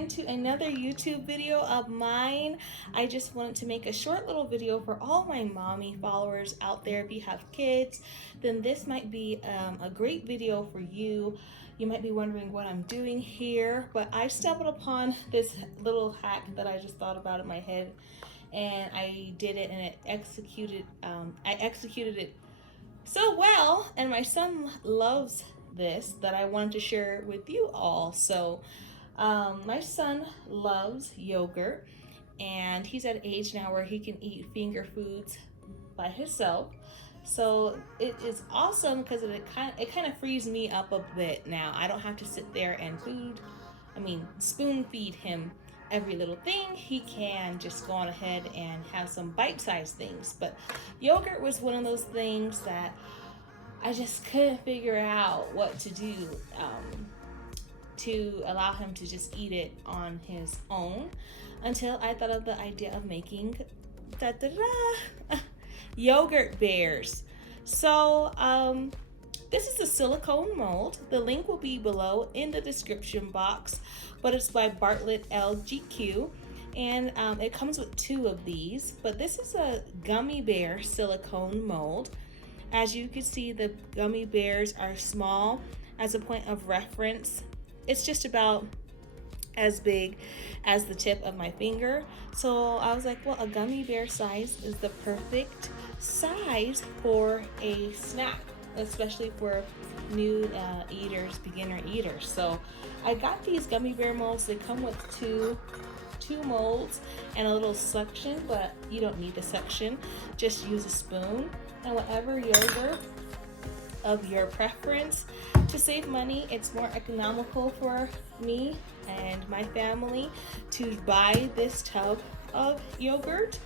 into another YouTube video of mine. I just wanted to make a short little video for all my mommy followers out there. If you have kids, then this might be a great video for you. You might be wondering what I'm doing here, but I stumbled upon this little hack that I just thought about in my head, and I did it, and I executed it so well, and my son loves this, that I wanted to share with you all. So my son loves yogurt, and he's at an age now where he can eat finger foods by himself. So it is awesome because it kind of frees me up a bit now. I don't have to sit there and spoon feed him every little thing. He can just go on ahead and have some bite-sized things. But yogurt was one of those things that I just couldn't figure out what to do to allow him to just eat it on his own, until I thought of the idea of making yogurt bears. So this is a silicone mold. The link will be below in the description box, but it's by Bartlett LGQ, and it comes with 2 of these. But this is a gummy bear silicone mold. As you can see, the gummy bears are small. As a point of reference, it's just about as big as the tip of my finger. So I was like, well, a gummy bear size is the perfect size for a snack, especially for new beginner eaters. So I got these gummy bear molds. They come with two molds and a little suction, but you don't need the suction. Just use a spoon and whatever yogurt of your preference. To save money, it's more economical for me and my family to buy this tub of yogurt,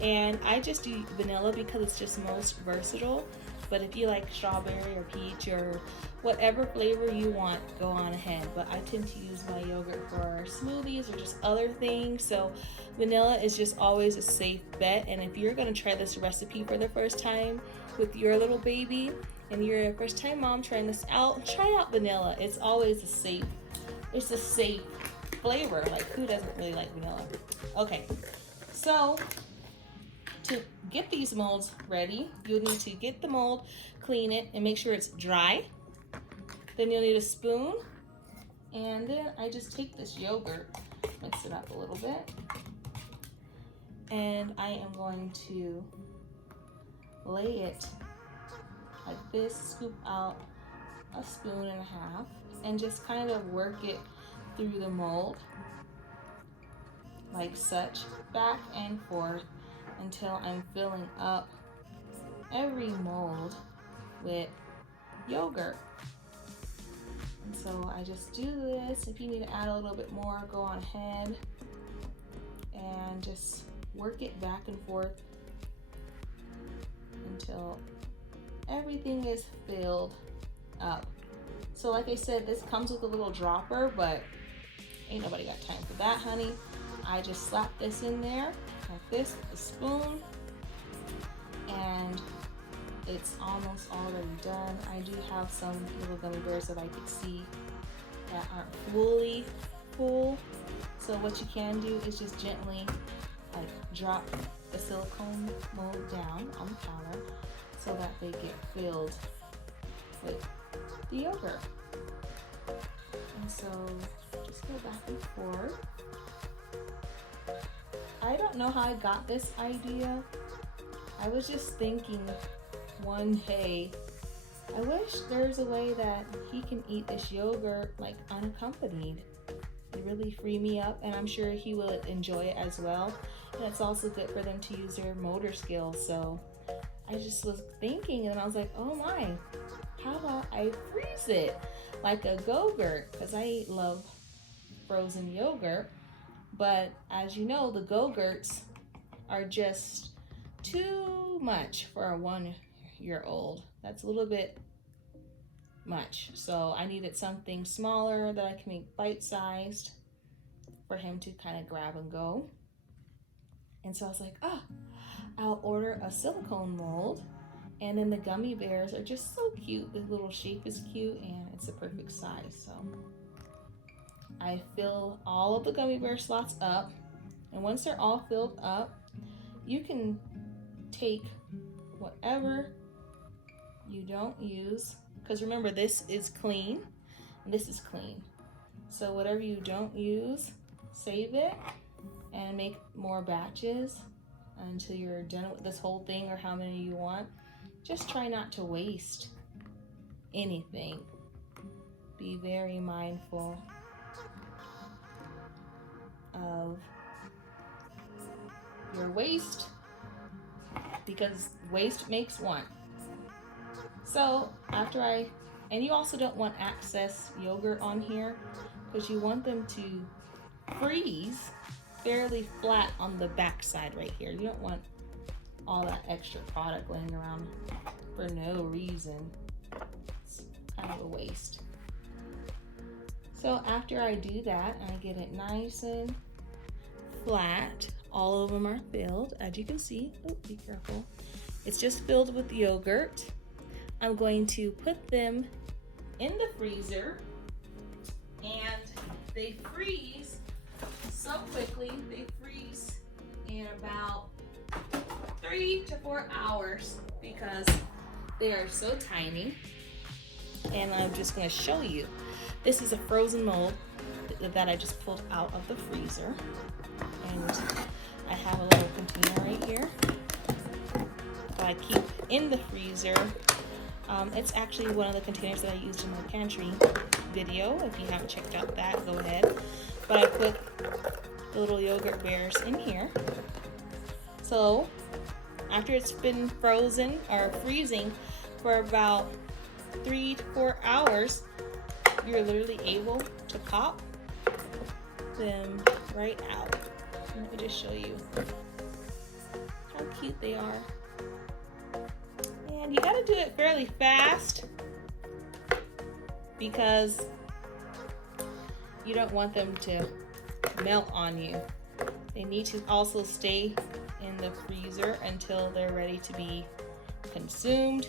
and I just do vanilla because it's just most versatile. But if you like strawberry or peach or whatever flavor you want, go on ahead. But I tend to use my yogurt for smoothies or just other things. So vanilla is just always a safe bet. And if you're going to try this recipe for the first time with your little baby, and you're a first time mom trying this out, try out vanilla. It's always a safe flavor. Like, who doesn't really like vanilla? Okay, so to get these molds ready, you'll need to get the mold, clean it, and make sure it's dry. Then you'll need a spoon, and then I just take this yogurt, mix it up a little bit, and I am going to lay it like this, scoop out a spoon and a half, and just kind of work it through the mold like such, back and forth, until I'm filling up every mold with yogurt. And so I just do this. If you need to add a little bit more, go on ahead and just work it back and forth until everything is filled up. So like I said, this comes with a little dropper, but ain't nobody got time for that, honey. I just slap this in there like this with a spoon, and it's almost already done. I do have some little gummy bears that I could see that aren't fully full. So what you can do is just gently like drop the silicone mold down on the counter so that they get filled with the yogurt. And so just go back and forth. I don't know how I got this idea. I was just thinking one day, I wish there's a way that he can eat this yogurt like unaccompanied. It really free me up, and I'm sure he will enjoy it as well. And it's also good for them to use their motor skills. So I just was thinking, and I was like, oh my, how about I freeze it like a Go-Gurt? Because I love frozen yogurt. But as you know, the Go-Gurts are just too much for a 1-year-old. That's a little bit much. So I needed something smaller that I can make bite-sized for him to kind of grab and go. And so I was like, I'll order a silicone mold. And then the gummy bears are just so cute. The little shape is cute, and it's a perfect size. So I fill all of the gummy bear slots up, and once they're all filled up, you can take whatever you don't use, because remember, this is clean and this is clean. So whatever you don't use, save it and make more batches until you're done with this whole thing, or how many you want. Just try not to waste anything. Be very mindful of your waste, because waste makes one. So after and you also don't want excess yogurt on here, because you want them to freeze fairly flat on the back side right here. You don't want all that extra product laying around for no reason. It's kind of a waste. So after I do that, I get it nice and flat. All of them are filled, as you can see. Oh, be careful. It's just filled with yogurt. I'm going to put them in the freezer, and they freeze so quickly. They freeze in about 3 to 4 hours because they are so tiny. And I'm just going to show you. This is a frozen mold that I just pulled out of the freezer, and I have a little container right here that I keep in the freezer. It's actually one of the containers that I used in my pantry video. If you haven't checked out that, go ahead. But I put the little yogurt bears in here. So after it's been frozen or freezing for about 3 to 4 hours, you're literally able to pop them right out. Let me just show you how cute they are. And you gotta do it fairly fast because you don't want them to melt on you. They need to also stay in the freezer until they're ready to be consumed.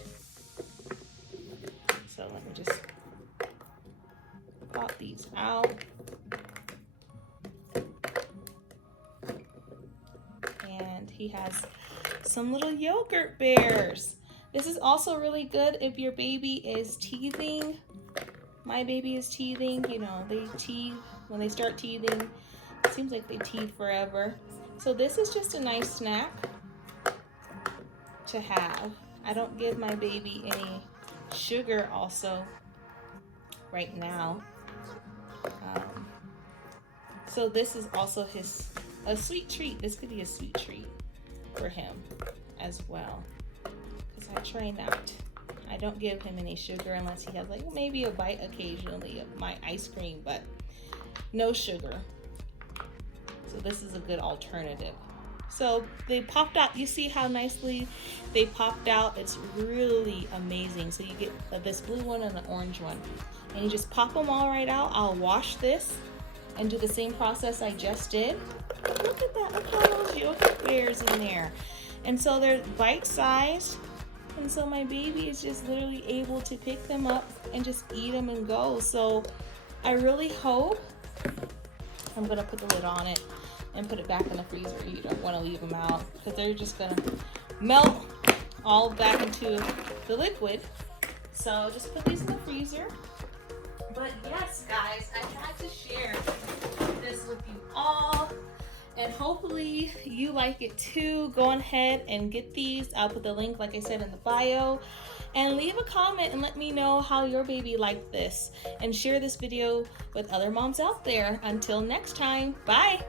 So let me just pop these out. And he has some little yogurt bears. This is also really good if your baby is teething. My baby is teething. You know, they teeth. When they start teething, it seems like they teeth forever. So this is just a nice snack to have. I don't give my baby any sugar also right now. So this is also a sweet treat. This could be a sweet treat for him as well. I try not. I don't give him any sugar unless he has like maybe a bite occasionally of my ice cream, but no sugar. So this is a good alternative. So they popped out. You see how nicely they popped out? It's really amazing. So you get this blue one and the orange one, and you just pop them all right out. I'll wash this and do the same process I just did. Look at that. Look how those yogurt bears in there. And so they're bite-sized. And so my baby is just literally able to pick them up and just eat them and go. So I really hope, I'm gonna put the lid on it and put it back in the freezer. You don't wanna leave them out because they're just gonna melt all back into the liquid. So just put these in the freezer. But yes, guys, I had to share this with you all. And hopefully you like it too. Go ahead and get these. I'll put the link, like I said, in the bio. And leave a comment and let me know how your baby liked this. And share this video with other moms out there. Until next time, bye.